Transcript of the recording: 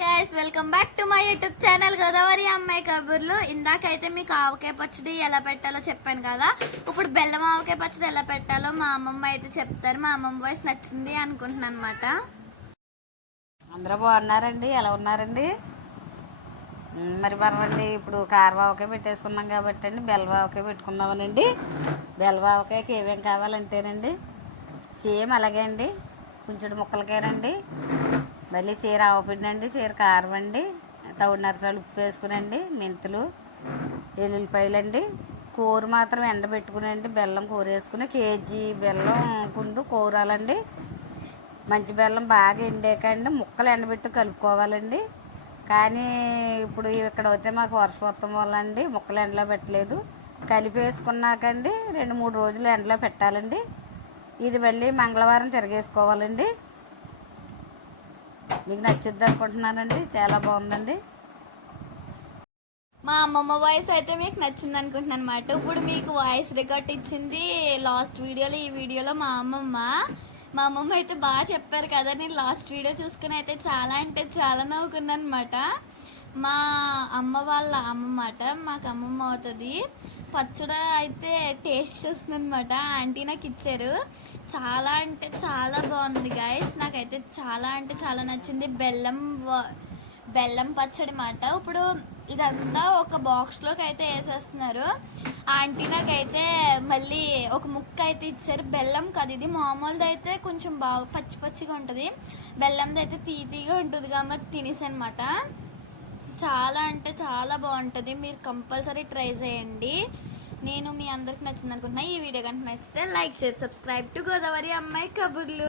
Guys welcome back to my YouTube channel Godavari అమ్మాయి కబుర్లు. ఇందాకైతే మీకు ఆవకాయ పచ్చడి ఎలా పెట్టాలో చెప్పాను కదా. ఇప్పుడు బెల్లం ఆవకాయ పచ్చడి ఎలా పెట్టాలో మా అమ్మమ్మ అయితే చెప్తారు. మా అమ్మమ్మ వాయిస్ నచ్చింది అనుకుంటున్నాను అనమాట. అందరూ బాగున్నారండి? ఎలా ఉన్నారండి? మరి మనమండి ఇప్పుడు కారవావకాయ పెట్టేసుకున్నాం కాబట్టి అండి బెల్లవావకాయ పెట్టుకుందామనండి. బెల్లవావకాయకి ఏమేమి కావాలంటేనండి సేమ్ అలాగే అండి కొంచెం ముక్కలకేనండి, మళ్ళీ చీర ఆవపిండి అండి, చీర కారం అండి, తౌడున్నరసాలు ఉప్పు వేసుకునండి, మెంతులు, వెల్లుల్లిపాయలండి, కూర మాత్రం ఎండబెట్టుకునండి, బెల్లం కూర వేసుకుని కేజీ బెల్లం కుందు కూరాలండి. మంచి బెల్లం బాగా ఎండాకండి ముక్కలు ఎండబెట్టి కలుపుకోవాలండి. కానీ ఇప్పుడు ఇక్కడ అయితే మాకు వర్షవత్తం వల్ల అండి ముక్కలు ఎండలో పెట్టలేదు. కలిపేసుకున్నాకండి 2-3 రోజులు ఎండలో పెట్టాలండి. ఇది మళ్ళీ మంగళవారం తిరగేసుకోవాలండి. మీకు నచ్చుద్ది అనుకుంటున్నానండి, చాలా బాగుందండి. మా అమ్మమ్మ వాయిస్ అయితే మీకు నచ్చింది అనుకుంటున్నాను అనమాట. ఇప్పుడు మీకు వాయిస్ రికార్డ్ ఇచ్చింది లాస్ట్ వీడియోలో. ఈ వీడియోలో మా అమ్మమ్మ అయితే బాగా చెప్పారు కదా. నేను లాస్ట్ వీడియో చూసుకుని అయితే చాలా అంటే చాలా నవ్వుకున్నాను అనమాట. మా అమ్మ వాళ్ళ అమ్మమాట, మాకు అమ్మమ్మ అవుతుంది. పచ్చడి అయితే టేస్ట్ చూస్తుంది అనమాట. ఆంటీ నాకు ఇచ్చారు. చాలా అంటే చాలా బాగుంది గైస్. నాకైతే చాలా అంటే చాలా నచ్చింది. బెల్లం పచ్చడి మాట. ఇప్పుడు ఇదంతా ఒక బాక్స్లోకి అయితే వేసేస్తున్నారు. ఆంటీ నాకైతే మళ్ళీ ఒక ముక్క అయితే ఇచ్చారు. బెల్లం కదా ఇది, మామూలుది అయితే కొంచెం బాగా పచ్చి పచ్చిగా ఉంటుంది, బెల్లంది అయితే తీగా ఉంటుంది కాబట్టి తినేసనమాట. చాలా అంటే చాలా బాగుంటుంది. మీరు కంపల్సరీ ట్రై చేయండి. నేను మీ అందరికి నచ్చింది అనుకుంటున్నా. ఈ వీడియో కనుక నచ్చితే లైక్ చేసి సబ్స్క్రైబ్ టు గోదావరి అమ్మాయి కబుర్లు.